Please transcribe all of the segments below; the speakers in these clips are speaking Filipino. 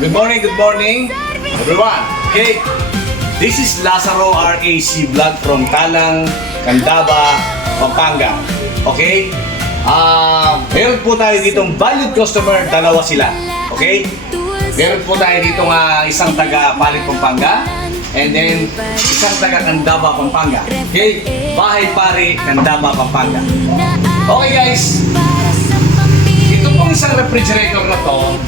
Good morning, everyone. Okay, this is Lazaro RAC vlog from Talang, Candaba, Pampanga. Okay, meron po tayo ditong valued customer, dalawa sila. Okay, meron po tayo ditong isang taga Palit, Pampanga, and then isang taga Candaba, Pampanga. Okay, bahay pare, Candaba, Pampanga. Okay guys, ito pong isang refrigerator na to,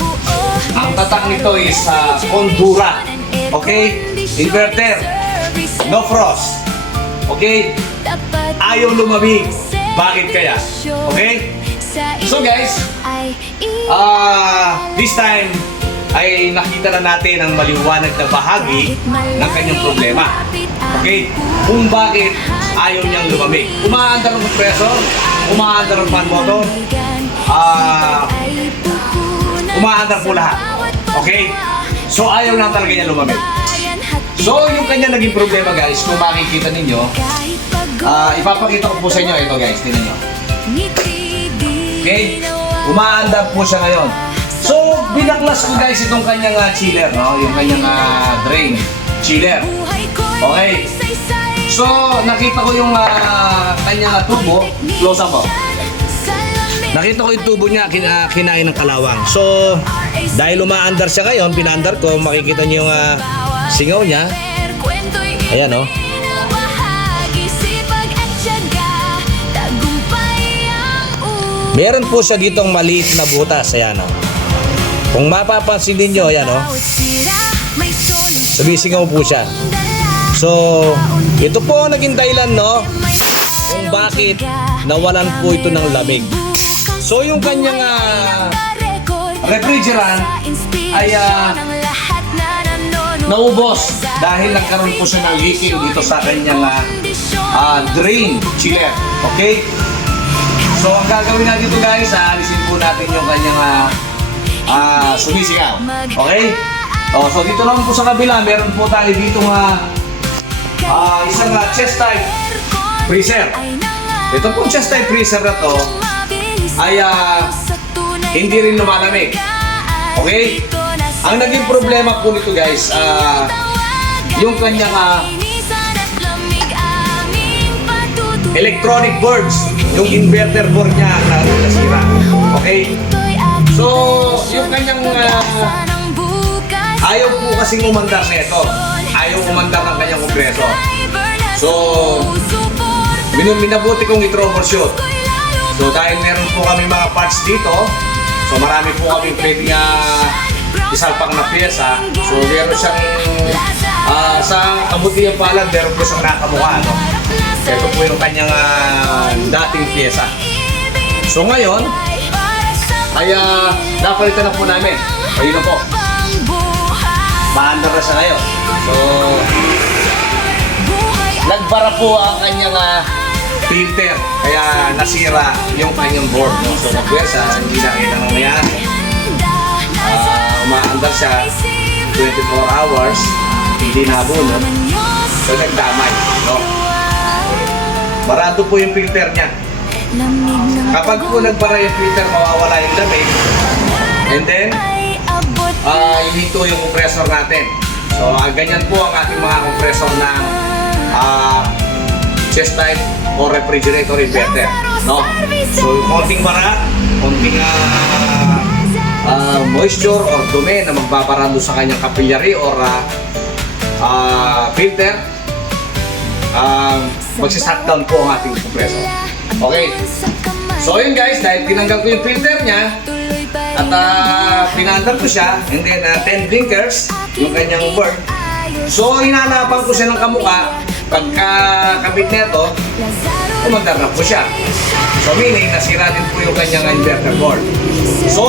ang tatak nito is Condura. Okay? Inverter. No frost. Okay? Ayaw lumamig. Bakit kaya? Okay? So guys, this time ay nakita na natin ang maliwanag na bahagi ng kanyang problema. Okay? Kung bakit ayaw niyang lumamig. Umaandar ang compressor, umaandar ang fan motor, umaandar po lahat. Okay? So ayaw lang talaga niya lumamig. So yung kanya naging problema guys, kung makikita ninyo, ipapakita ko po sa inyo ito guys, tingnan nyo. Okay? Umaandar po siya ngayon. So binaklas ko guys itong kanyang chiller, no? Yung kanyang drain chiller. Okay? So nakita ko yung kanyang tubo, close up po. Nakita ko yung tubo niya, kinain ng kalawang. So, dahil umaandar siya ngayon, pinaandar ko, makikita niyo yung singaw niya. Ayan, oh. Meron po siya ditong maliit na butas. Ayan, oh. Kung mapapansin niyo, ayan, oh. Sumisingaw po siya. So, ito po ang naging dahilan, no? Kung bakit nawalan po ito ng lamig. So yung kanyang refrigerant ay naubos dahil nagkaroon po siya ng leaking dito sa kanyang drain chiller. Okay? So ang gagawin natin dito guys, alisin po natin yung kanyang sumisigaw. Okay? So dito naman po sa kabila, meron po tayo dito isang chest type freezer. Ito pong chest type freezer na to ay hindi rin lumalamig. Okay? Ang naging problema po nito guys, yung kanyang electronic boards, yung inverter board niya na nasira. Okay? So, yung kanyang ayaw po kasing umandar nito. Ayaw umandar ng kanyang kompresor. So, minabuti kong i-troubleshoot. So dahil meron po kami mga parts dito, so marami po kami pwedeng isalpak na pyesa. So meron siyang sa kabutihan pala, meron po siyang nakamukha, no? Ito po yung kanyang dating pyesa. So ngayon ay napalitan na po namin. Ayun na po, maandar na siya ngayon. So nagbara po ang kanyang filter, kaya nasira yung kanyang board, no? So nagwersa, hindi na kailangan nangyayari. Umaandar siya 24 hours, hindi nabunod, so nagdamay, no? Barado po yung filter niya. Kapag po nagbara yung filter, mawawala yung lamig, and then hinito yung compressor natin. So ganyan po ang ating mga compressor ng chest type o refrigerator inverter, no? So konting bara, konting moisture or dumi na magbabarado sa kanyang capillary or filter, magsi-shut down po ang ating compressor. Okay? So yun guys, dahil tinanggal ko yung filter niya at pinaandar ko siya, and then 10 blinkers yung kanyang board. So hinanapan ko siya ng kamukha. Pagka-kabit nito, umandar na po siya. So meaning, nasira din po yung kanyang inverter board. So,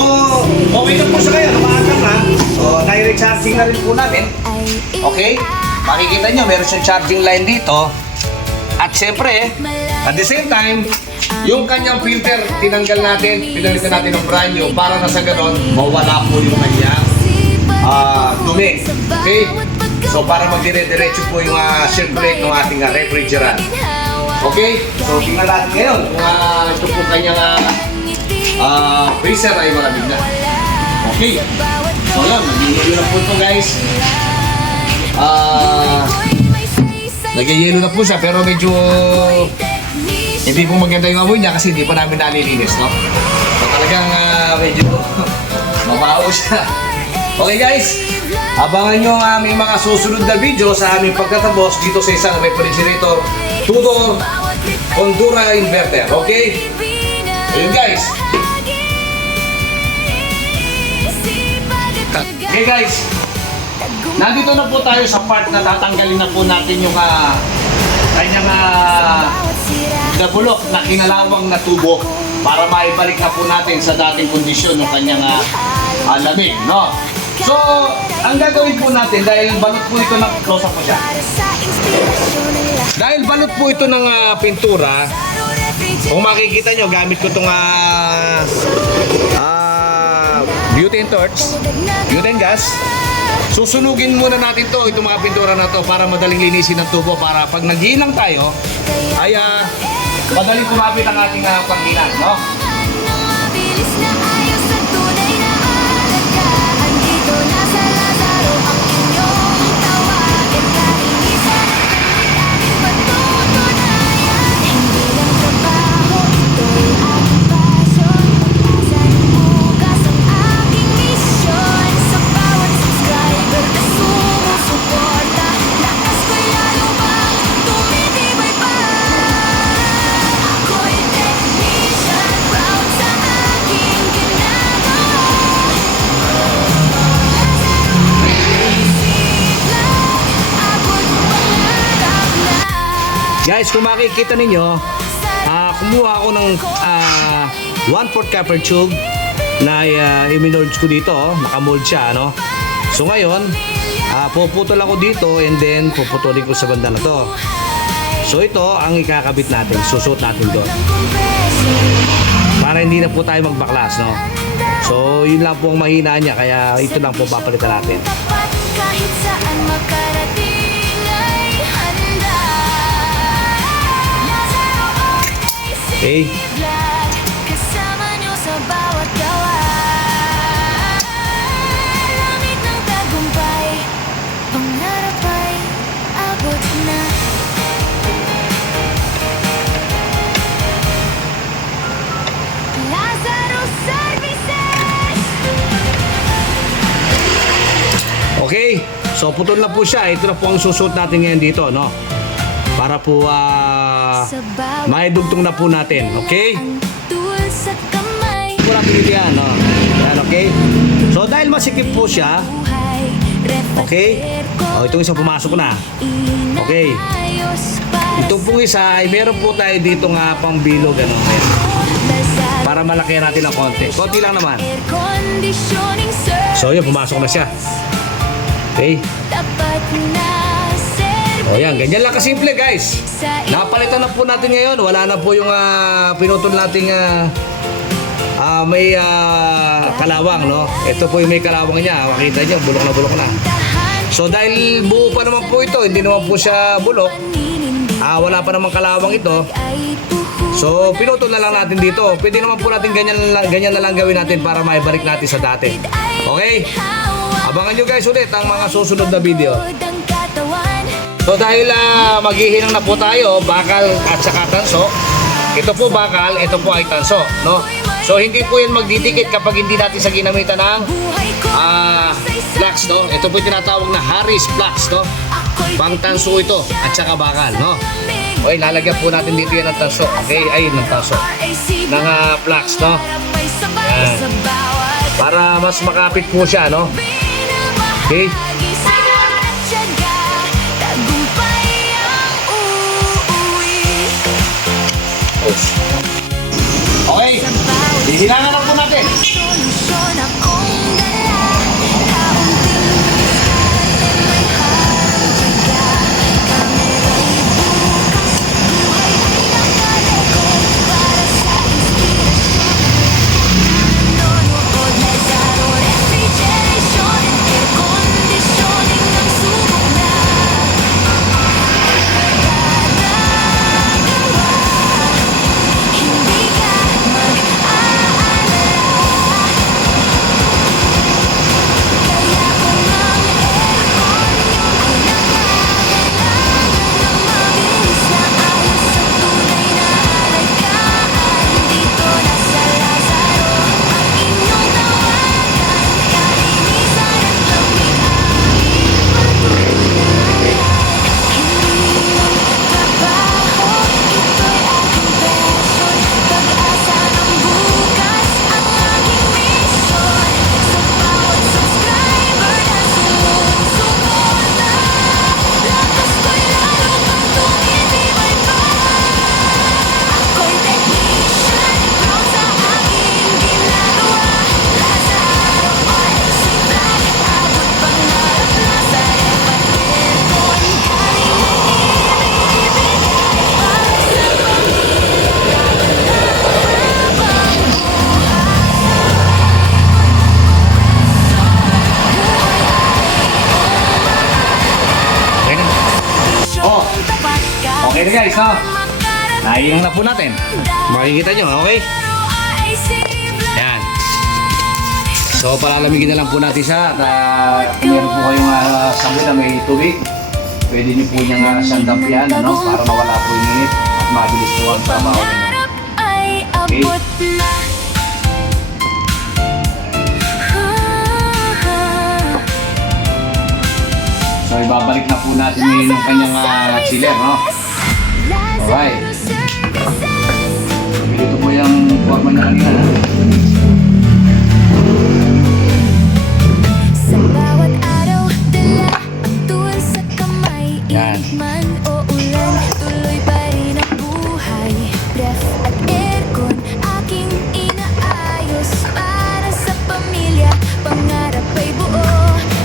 okay na po siya ngayon, umaandar na. So, nai-recharging na rin po namin. Okay? Makikita nyo, meron siyang charging line dito. At syempre, at the same time, yung kanyang filter, tinanggal natin, pinalitan natin ng brand new para na sa ganon, mawala po yung kanyang dumi. Okay? So para magdire-diretso po yung circulate ng ating refrigerant. Okay? So tingnan natin ngayon kung ito po kanyang freezer ay malamig na. Okay? So yun, nag-yelo na po ito guys. Nag-yelo na po siya pero medyo hindi po maganda yung amoy niya kasi hindi pa namin nalilinis, no? So talagang medyo mabaho siya. Okay guys, abangan nyo ang aming mga susunod na video sa aming pagkatapos dito sa isang refrigerator Tudor Condura Inverter. Okay? Ayun guys. Okay guys, nandito na po tayo sa part na tatanggalin na po natin yung kanyang nabulok na kinalawang na tubo para maibalik na po natin sa dating kondisyon ng kanyang lamig, no? So, ang gagawin po natin dahil balot po ito ng close up po siya. Dahil balot po ito ng pintura, kung makikita nyo, gamit ko itong butane torch, butane gas. Susunugin muna natin itong mga pintura na to para madaling linisin ng tubo para pag naghilang tayo ay madaling kumapit ang ating paghilang, no? Guys, kung makikita ninyo, kumuha ako ng 1/4 copper tube na i-mold ko dito, nakamold siya, no? So ngayon, puputol ako dito and then puputulin ko sa banda na to. So ito ang ikakabit natin, susuot natin doon. Para hindi na po tayo magbaklas, no? So yun lang po ang mahina niya, kaya ito lang po papalitan natin. Kahit saan makarating ay handa. Okay. Kasama nyo sa bawat gawa. Langit ng tagumpay, pangarap ay abot na. Lazaro Services. Okay. So putol na po siya. Ito na po ang susuot natin ngayon dito, no? Para po maidugtong na po natin, okay? Tuwal sa kamay. Kurang yan, no? Yan, okay? So dahil masikip po siya, okay? Oh, itong isa pumasok na. Okay. Itong pong isa ay meron po tayo dito nga pang bilog, ano? Para malaki natin ng konti. Konti lang naman. So yun, pumasok na siya. Okay. O yan, ganyan lang kasimple guys. Napalitan na po natin ngayon. Wala na po yung pinutol nating may kalawang, no? Ito po yung may kalawang niya. Makita niyo, bulok na bulok na. So dahil buo pa naman po ito, hindi naman po siya bulok. Wala pa namang kalawang ito. So pinutol na lang natin dito. Pwede naman po natin ganyan na lang gawin natin para maibalik natin sa dati. Okay? Abangan nyo guys ulit ang mga susunod na video. So dahil maghihinang na po tayo, bakal at saka tanso. Ito po bakal, ito po ay tanso, no? So hindi po yan magdidikit kapag hindi natin sa ginamitan ng flux, no? Ito po yung tinatawag na Harris flux, no? Pang tanso ito at saka bakal, no? Okay, lalagyan po natin dito yan ng tanso. Okay, ay ng tanso. Ng flux, no? Yan. Para mas makapit po siya, no? Okay. Okay, hihilangan na po natin. Solusyon akong dala. Kaunting diskarte may halaga. Kami rin bukas. Buhay ay nakalikod para sa inspirasyon. Nanonood na Lazaro Refrigeration and Air Conditioning ang subok na. Hindi ka mag-aalala. guys, no? Naiinom na po natin. Makikita nyo, okay? Yan. So, palalamigin na lang po natin siya. At meron po kayong sabon na may tubig. Pwede niyo po niyang siyang dampihan, ano? Para mawala po yung init at mabilis po ang trabaho niyo. Okay. So, ibabalik na po natin ngayon yung kanyang chiller, no? Alright. Dito po yung forma niya kanina. Sa bawat araw, dala ang tuwal sa kamay. Yan. Init man o ulan, tuloy pa rin ang buhay. Ref at aircon, aking inaayos para sa pamilya. Pangarap ay buo.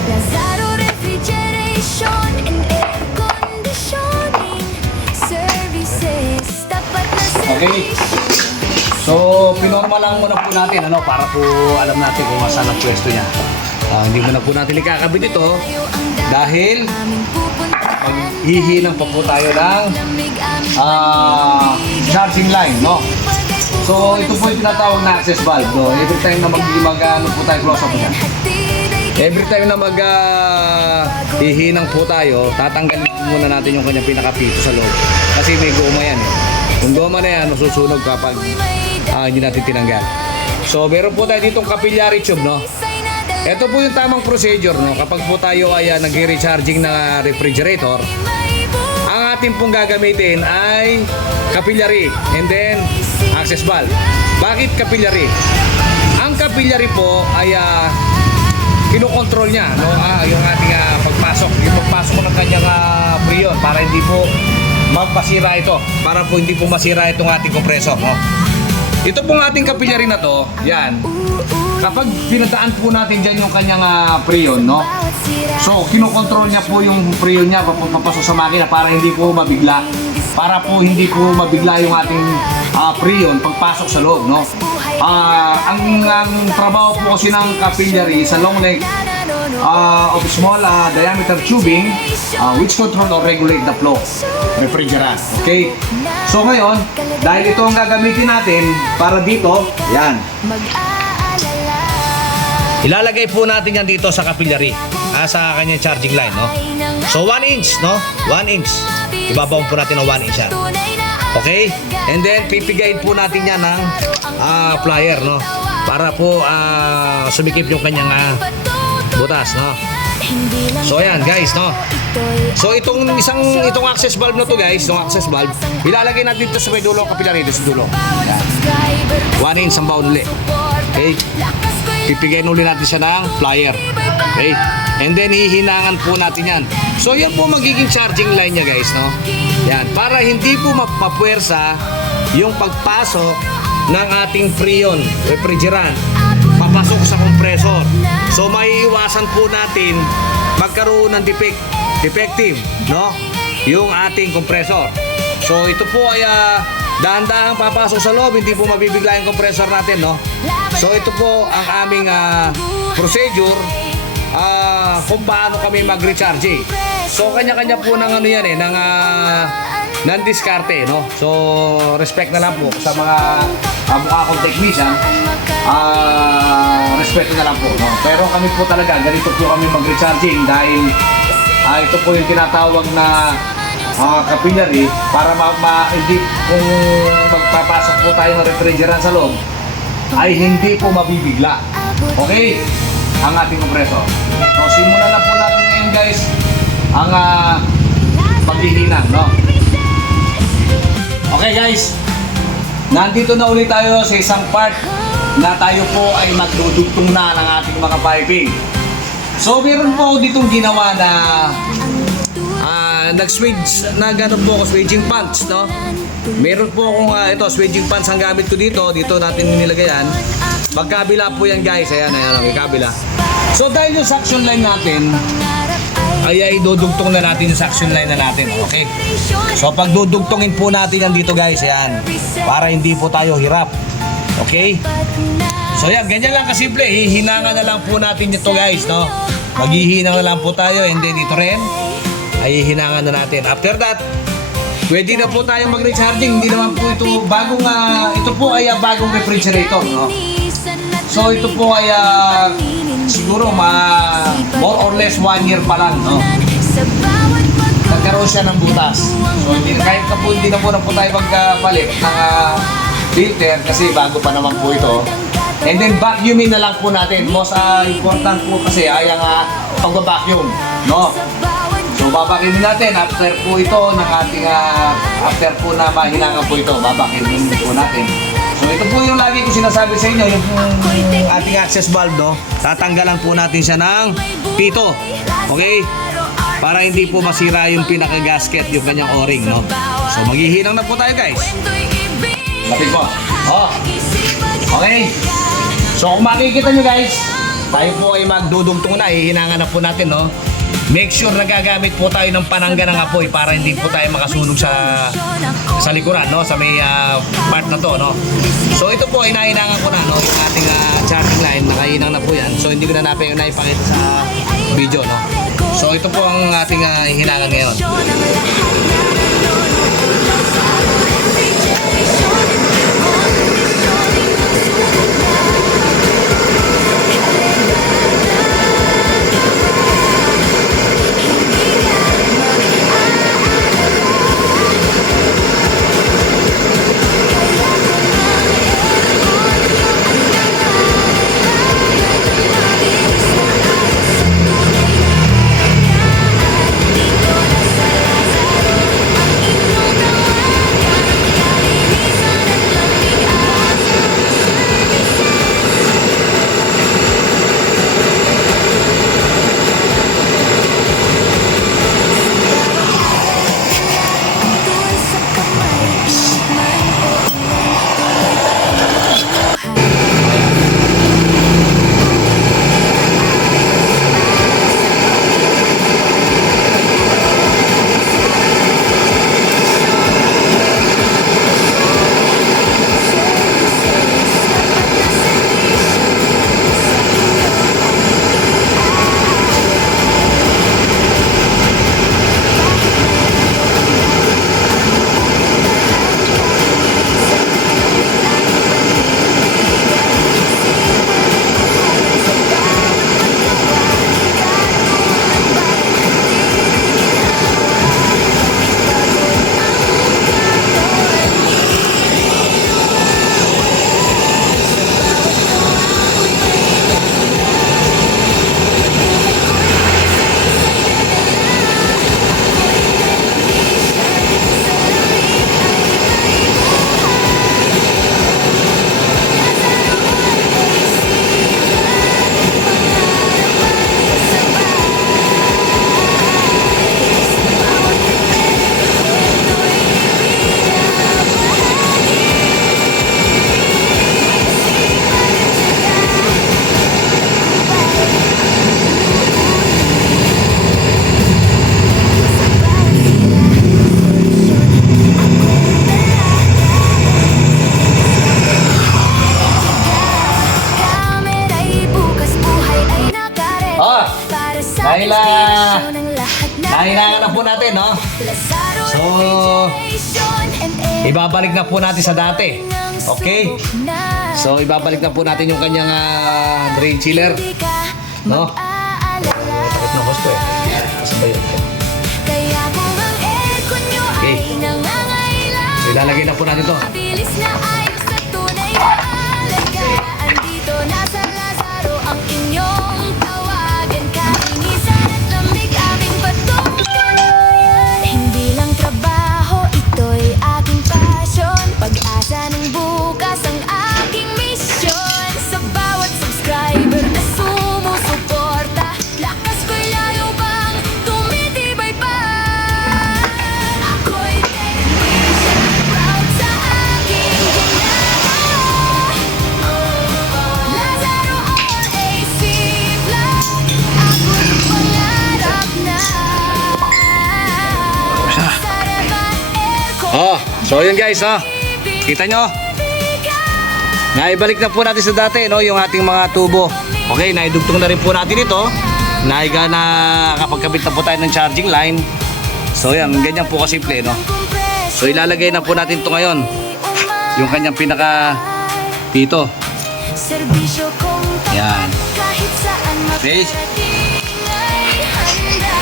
Lazaro Refrigeration and Air Conditioning Services. Tapat na Okay. servisyo. So, pinorma lang muna po natin, ano? Para po alam natin kung saan ang pwesto niya. Hindi muna po natin ikakabit ito dahil maghihinang pa po tayo ng charging line, no? So, ito po yung tinatawag na access valve, no? Every time na mag-ano po tayo, close up po siya. Every time na hihinang po tayo, tatanggalin muna natin yung kanyang pinakapito sa loob. Kasi may goma yan, eh. Yung goma na yan, masusunog kapag hindi natin tinanggal. So, meron po tayo ditong capillary tube, no? Ito po yung tamang procedure, no? Kapag po tayo ay nag-recharging na refrigerator, ang ating pong gagamitin ay capillary and then access valve. Bakit capillary? Ang capillary po ay kinokontrol niya, no? Yung ating pagpasok, yung pagpasok ng kanyang preyon para hindi po magpasira ito, para po hindi po masira itong ating kompresor, no? Ito pong ating capillary na to, yan. Kapag pinadaan po natin dyan yung kanyang preyon, no? So, kinokontrol niya po yung preyon niya papasok sa makina para hindi po mabigla. Para po hindi po mabigla yung ating preyon pagpasok sa loob, no? Ang trabaho po kasi ng capillary sa long length of small diameter tubing which control or regulate the flow refrigerant. Okay? So ngayon, dahil ito ang gagamitin natin para dito, yan. Ilalagay po natin yan dito sa capillary, sa kanyang charging line, no? So 1 inch, no? 1 inch. Ibabaw po natin ng 1 inch yan. Okay? And then pipigayin po natin yan ng plier, no? Para po sumikip yung kanyang butas, no? So ayan guys, no? So itong access valve na to guys, itong access valve, ilalagay natin dito sa may dulo capillary, dito sa dulo. Yan. 1 inch ang baon ulit. Okay? Pipigayin ulit natin siya ng plier. Okay? And then hihinangan po natin yan. So yan po magiging charging line niya guys, no? Yan, para hindi po mapapuwersa yung pagpasok ng ating freon, refrigerant, papasok sa compressor. So maiiwasan po natin magkaroon ng defective, no? Yung ating compressor. So ito po ay dahan-dahang papasok sa loob, hindi po mabibigla yung compressor natin, no? So ito po ang aming procedure kung paano kami mag-recharge. So kanya-kanya po ng ano yan ng diskarte, no? So respect na lang po sa mga mukha kong technician, respect na lang po, no? Pero kami po talaga, ganito po kami mag-recharging dahil ito po yung tinatawag na capillary para hindi kung magpapasok po tayo ng refrigerant sa loob ay hindi po mabibigla. Okay? Ang ating kompresor. So simulan na po natin ngayon guys ang paghihinang, no? Okay guys, nandito na ulit tayo sa isang part na tayo po ay magdudugtong na ng ating mga piping. So meron po ditong ginawa na nag-switch na gano'n po ako, switching pants, no? Meron po akong ito, switching pants ang gamit ko dito natin nilagay yan. Magkabila po yan guys, ayan, kabila. So dahil yung suction line natin ay dudugtong na natin yung suction line na natin, okay? So pag dudugtongin po natin yan dito guys, ayan, para hindi po tayo hirap, okay? So yan, ganyan lang kasimple, hihinangan na lang po natin ito guys, no? Maghihinang na lang po tayo, and then dito rin ay hihinangan na natin. After that, Pwede na po tayong mag-recharging. Hindi naman po ito bagong, ito po ay bagong refrigerator, no? So ito po ay siguro more or less 1 year pa lang, no? Nagkaroon siya ng butas. So kahit na po hindi na po tayo magpalit ng filter kasi bago pa naman po ito. And then vacuumin na lang po natin. Most important po kasi ay ang pagba-vacuum, no? So babakimin natin after po ito ng ating after po na mahinangan po ito, babakimin po natin. So ito po yung lagi ko sinasabi sa inyo, yung ating access valve, no? Tatanggalan po natin siya ng pito. Okay? Para hindi po masira yung pinaka-gasket, yung kanyang o-ring, no? So maghihinang na po tayo, guys. Lapit po. Oh. Okay. So kung makikita nyo, guys, tayo po ay magdudugtong na, hihinangan na po natin, no? Make sure na gagamit po tayo ng panangga ng apoy para hindi po tayo makasunog sa likuran, no? Sa may part na to, no? So ito po, inahinangan ko na, no? Yung ating charging line, nakahinang na po yan. So hindi ko na naipakita sa video, no? So ito po ang ating hinangan ngayon. Dahil nahinangan na po natin, no? So, ibabalik na po natin sa dati. Okay? So, ibabalik na po natin yung kanyang drain chiller. No? Takit na gusto eh. Kasabay yun. Okay. So, ilalagay na po natin to. Pag-asa ng bukas ang aking misyon. Sa bawat subscriber na sumusuporta, lakas ko'y layo bang tumitibay pa. Ako'y technician, proud sa aking ginagawa. Lazaro all AC vlog, ako'y pangarap na. Sarapan aircon. Oh, so yun guys, oh. Kita nyo? Naibalik na po natin sa dati, no? Yung ating mga tubo. Okay, naidugtong na rin po natin ito. Naiga na kapag kabit na po tayo ng charging line. So yan, ganyan po kasimple, no? So ilalagay na po natin to ngayon. Yung kanyang pinaka dito. Serbisyo kong Yan. tapat kahit saan Okay. makarating ay handa.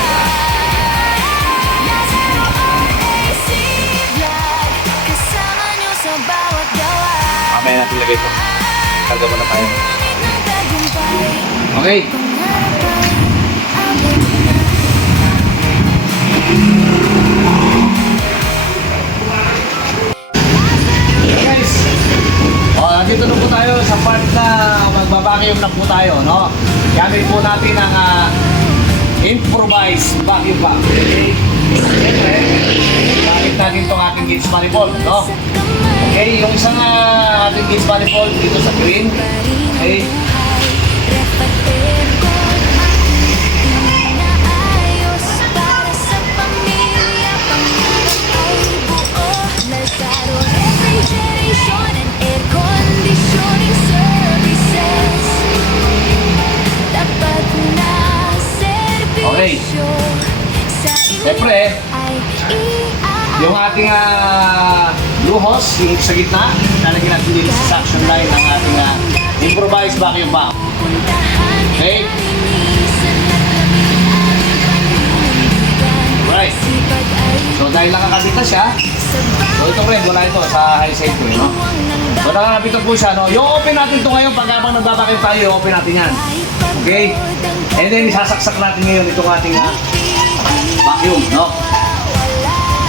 Lazaro RAC Vlog, kasama niyo sa bawat gawa. Mamaya natin lagay ito. Karga muna tayo. Ngunit ng tagumpay, Okay. pangarap abot na. Guys, nandito na po tayo sa part na magbabacuum na po tayo, no? Gamit po natin ang improvised vacuum pump. Okay? Siyempre, gamit natin itong ating gauge manifold, no? Okay, yung isang ating gauge manifold dito sa green. Okay? Ref at aircon ang inaayos para sa pamilya. Pangarap ay buo. Lazaro Refrigeration and Air Conditioning Services. Tapat na serbisyo sa Siyempre, ay iaayos. yung ating blue hose, yung sa gitna, lalagyan natin dito sa suction line ng ating improvised vacuum pump. Okay? Right. So dahil nakakabit na siya, so ito rin, wala ito sa high side ko, no? So nakakabit na po siya, no? I-open natin ito ngayon, pag habang nagbabacuum tayo, i-open natin yan. Okay? And then isasaksak natin ngayon itong ating vacuum, no?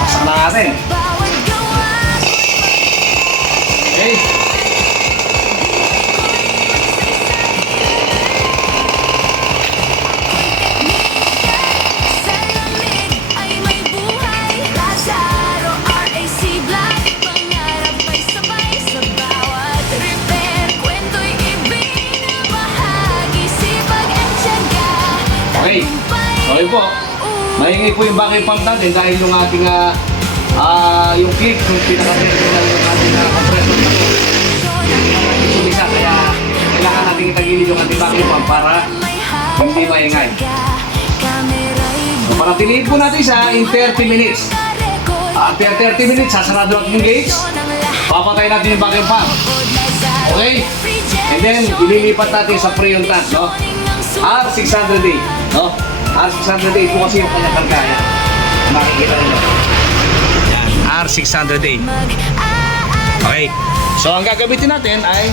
Saksak na natin. Okay? Sa lamig ay may buhay. Lazaro RAC Vlog, pangarap ay sabay sa bawat repair. Kwento'y ibinabahagi, sipag at tiyaga. Okay. So yun po. Maingay po yung vacuum pump natin dahil yung ating yung clip, yung pinaka-terminal yung ating compressor na po. Isa, kaya kailangan natin itagilid yung ating vacuum pump para hindi maingay. So panatilihin po natin siya in 30 minutes. After 30 minutes, sasarado natin yung gauge. Papatay natin yung vacuum pump. Okay? And then, ililipat natin sa freon tank, no? R600A, no? R600A po kasi yung kanyang karga. Yan. Makikita nyo. Yan, R600A. Okay. So, ang gagamitin natin ay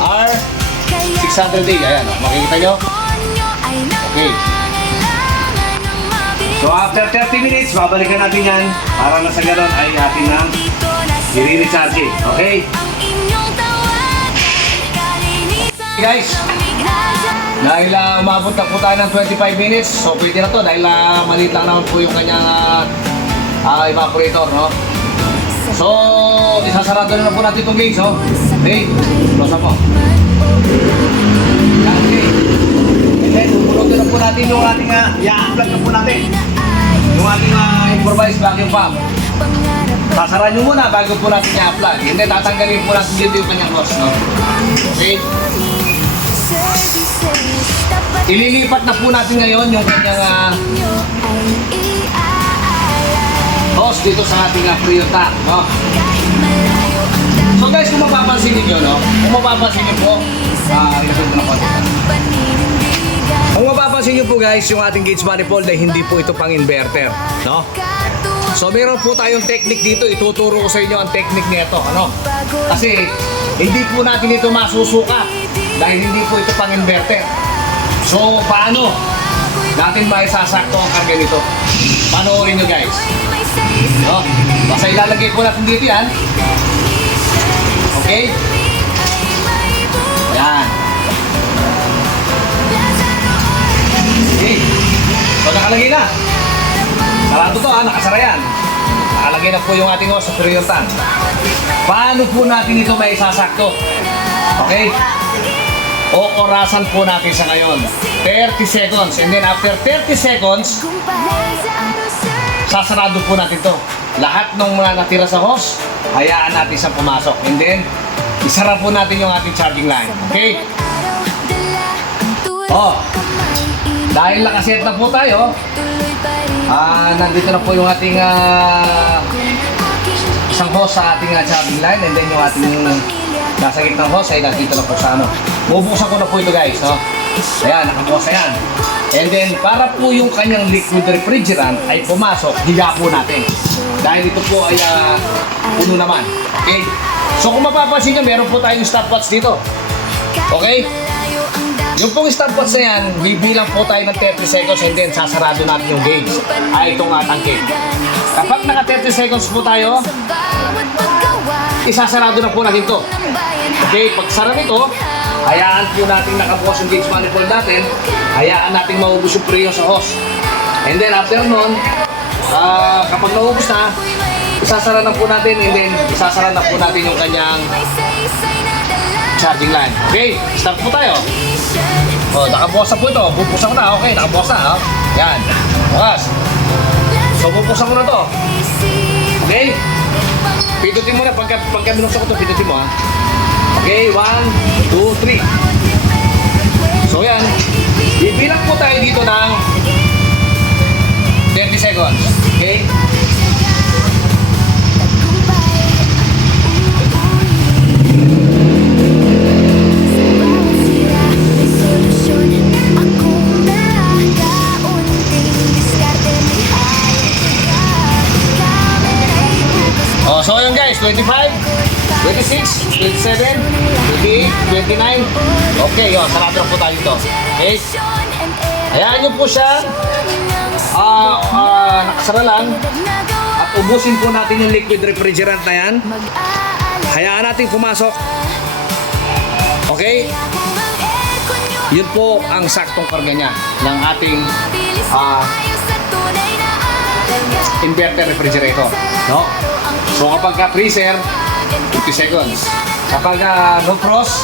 R600A. Ayan, no? Makikita nyo? Okay. So, after 30 minutes, babalikan natin yan para na sa ganon ay atin nang i-recharge. Okay? Guys, dahil umabot na po tayo ng 25 minutes, so pwede na to dahil maliit lang naman po yung kanyang evaporator, no? So, isasarado na po natin itong gauge, oh. Okay, close up po. Okay. And then, pupunutin na po natin yung ating, i-unplug na po natin yung ating improvised vacuum pump. Sasara nyo muna bago po natin i-unplug. And then, tatanggalin po natin dito yung kanyang hose, no? Okay. Ililipat na po natin ngayon yung kanyang hose dito sa ating freon tank, no? So guys, kung mapapansin niyo, no? Kung mapapansin niyo po, kung mapapansin niyo po guys, yung ating gauge manifold ay hindi po ito pang inverter, no? So meron po tayong technique dito, ituturo ko sa inyo ang technique nito, ano? Kasi hindi po natin ito masusuka dahil hindi po ito pang inverter. So paano natin maisasakto ang karga nito? Panoorin nyo guys. No? Basta ilalagay po natin dito yan. Okay? Yan. Okay. So nakalagay na. Sarado to ha, nakasara yan. Nakalagay na po yung ating hose sa freon tank. Paano po natin ito maisasakto? Okay? O orasan po natin sa ngayon. 30 seconds. And then after 30 seconds, sasarado po natin to. Lahat ng mga natira sa hose, hayaan natin siyang pumasok. And then, isara po natin yung ating charging line. Okay? Oh, dahil nakaset na po tayo, nandito na po yung ating isang hose sa ating charging line, and then yung ating nasa gitnang hose ay nandito na po sa ano. Bubuksan ko na po ito guys, no? Ayan, nakabukas na yan. And then, para po yung kanyang liquid refrigerant ay pumasok, higa po natin. Dahil ito po ay puno naman. Okay? So kung mapapansin nyo, meron po tayong stopwatch dito. Okay? Yung pong stopwatch na yan, bibilang po tayo ng 30 seconds and then sasarado natin yung gauge. Ay, itong tangke. Kapag naka 30 seconds po tayo, isasarado na po natin ito. Okay, pag sara nito, hayaan po natin nakabukas yung gauge manifold natin, hayaan natin maubos yung preno sa hose. And then after nun, kapag naubos na, isasara na po natin and then isasara na po natin yung kanyang charging line. Okay, start po tayo. O, nakabukas na po ito. Bubuksan ko na. Okay, nakabukas na. Yan, bukas. So, bubuksan ko na to. Okay? Pindutin mo na. Pagka binuksan ko ito, pindutin mo ha. Okay, 1, 2, 3. So, yan. Bibilang po tayo dito ng 30 seconds. Okay? Oh, so yun guys, 25, 26, 27, 28, 29. Okay, yun, sarado na po tayo dito. Okay? Hayaan nyo po siya. Nakasara lang. At ubusin po natin yung liquid refrigerant na yan. Hayaan natin pumasok. Okay? Yun po ang saktong karga niya ng ating inverter refrigerator. No? So kapag freezer, 50 seconds. Kapag no frost,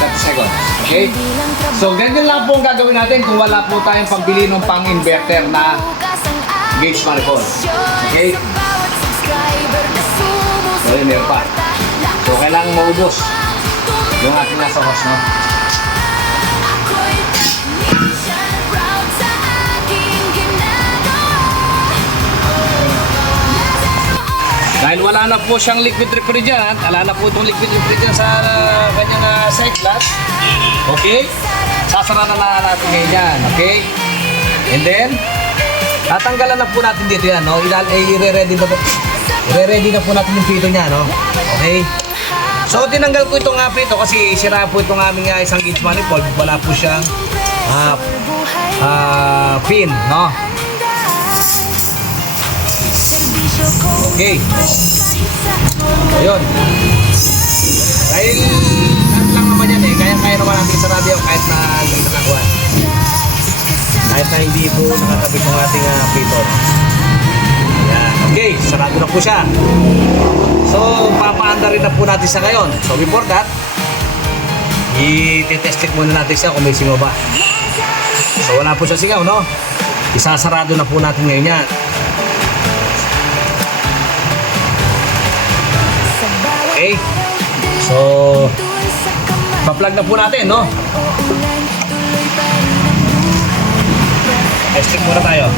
30 seconds. Okay? So ganyan lang po ang gagawin natin kung wala po tayong pagbili ng pang-inverter na gauge manifold. Okay? So yun, meron pa. So kailangan maubos yung ating nasa hose, no? Dahil wala na po siyang liquid refrigerant, wala na po itong liquid refrigerant sa kanyang side glass. Okay? Sasara na natin ngayon yan. Okay? And then, tatanggalan na po natin dito yan. No? I-ready na po natin yung pito niya. No? Okay? So, tinanggal ko itong pito kasi sira po itong aming isang gauge manifold. Wala po siyang pin. No? Okay. Ayun. Dahil lahat lang naman yan kaya naman natin sa radio kahit na hindi nakakuha. Kahit na hindi po nakakabit ng ating pito. Ayan. Okay, sarado na po siya. So, papaanda rin na po natin sa ngayon. So, before that, i-test muna natin siya kung may singaw ba. So, wala po siya singaw, no? Isasarado na po natin ngayon yan. Okay. So, pa-plug na po natin, no? Testing muna tayo.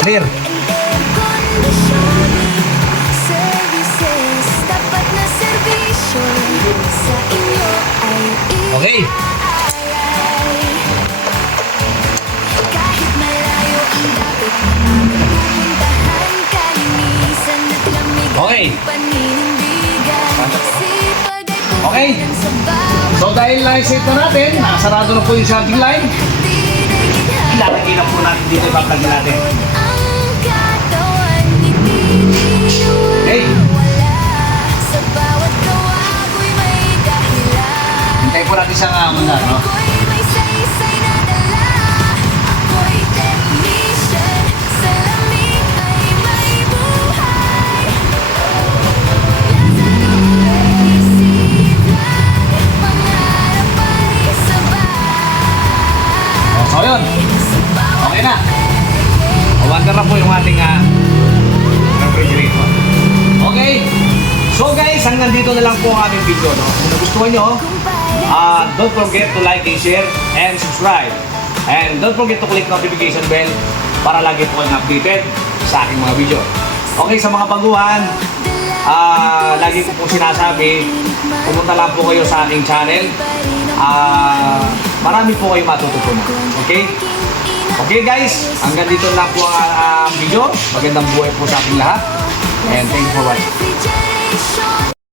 Clear. Okay. Okay. Okay. So dahil na-set na natin, nakasarado na po yung charging line, ilalagay na po natin dito yung backplug natin. Okay. Hintayin po natin siyang muna, no? So yun, okay na. Umandar na po yung ating refrigerator. Okay, so guys, hanggang dito na lang po ang aming video. No? Kung nagustuhan nyo, don't forget to like and share and subscribe. And don't forget to click notification bell para lagi po kayong updated sa aking mga video. Okay, sa mga baguhan, lagi ko po sinasabi, pumunta lang po kayo sa aking channel. Marami po kayo matututunan. Okay? Okay guys, hanggang dito lang po ang video. Magandang buhay po sa ating lahat. And thank you for watching.